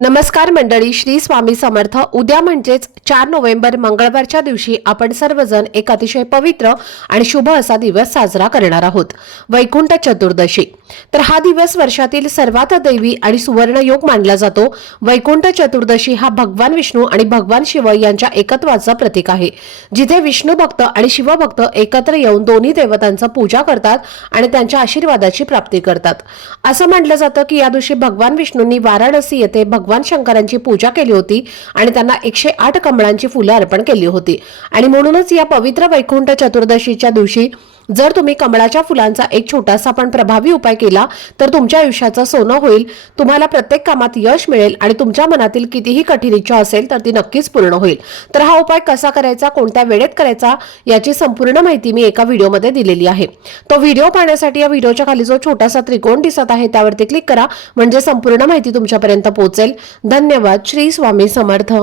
नमस्कार मंडळी, श्री स्वामी समर्थ। उद्या म्हणजेच 4 नोव्हेंबर मंगळवारच्या दिवशी आपण सर्वजण एक अतिशय पवित्र आणि शुभ असा दिवस साजरा करणार आहोत, वैकुंठ चतुर्दशी। तर हा दिवस वर्षातील सर्वात दैवी आणि सुवर्ण योग मानला जातो। वैकुंठ चतुर्दशी हा भगवान विष्णू आणि भगवान शिव यांच्या एकत्वाचं प्रतीक आहे, जिथे विष्णू भक्त आणि शिव भक्त एकत्र येऊन दोन्ही देवतांची पूजा करतात आणि त्यांच्या आशीर्वादाची प्राप्ती करतात। असं म्हटलं जातं की या दिवशी भगवान विष्णूंनी वाराणसी येथे भगवान शंकरांची पूजा केली होती आणि त्यांना 108 कमळांची फुलं अर्पण केली होती। आणि म्हणूनच या पवित्र वैकुंठ चतुर्दशीच्या दिवशी जर तुम्ही कमळाच्या फुलांचा एक छोटासा पण प्रभावी उपाय केला तर तुमच्या आयुष्याचं सोनं होईल, तुम्हाला प्रत्येक कामात यश मिळेल आणि तुमच्या मनातील कितीही कठीण इच्छा असेल तर ती नक्कीच पूर्ण होईल। तर हा उपाय कसा करायचा, कोणत्या वेळेत करायचा याची संपूर्ण माहिती मी एका व्हिडिओमध्ये दिलेली आहे। तो व्हिडिओ पाहण्यासाठी या व्हिडिओच्या खाली जो छोटासा त्रिकोण दिसत आहे त्यावरती क्लिक करा, म्हणजे संपूर्ण माहिती तुमच्यापर्यंत पोहोचेल। धन्यवाद। श्री स्वामी समर्थ।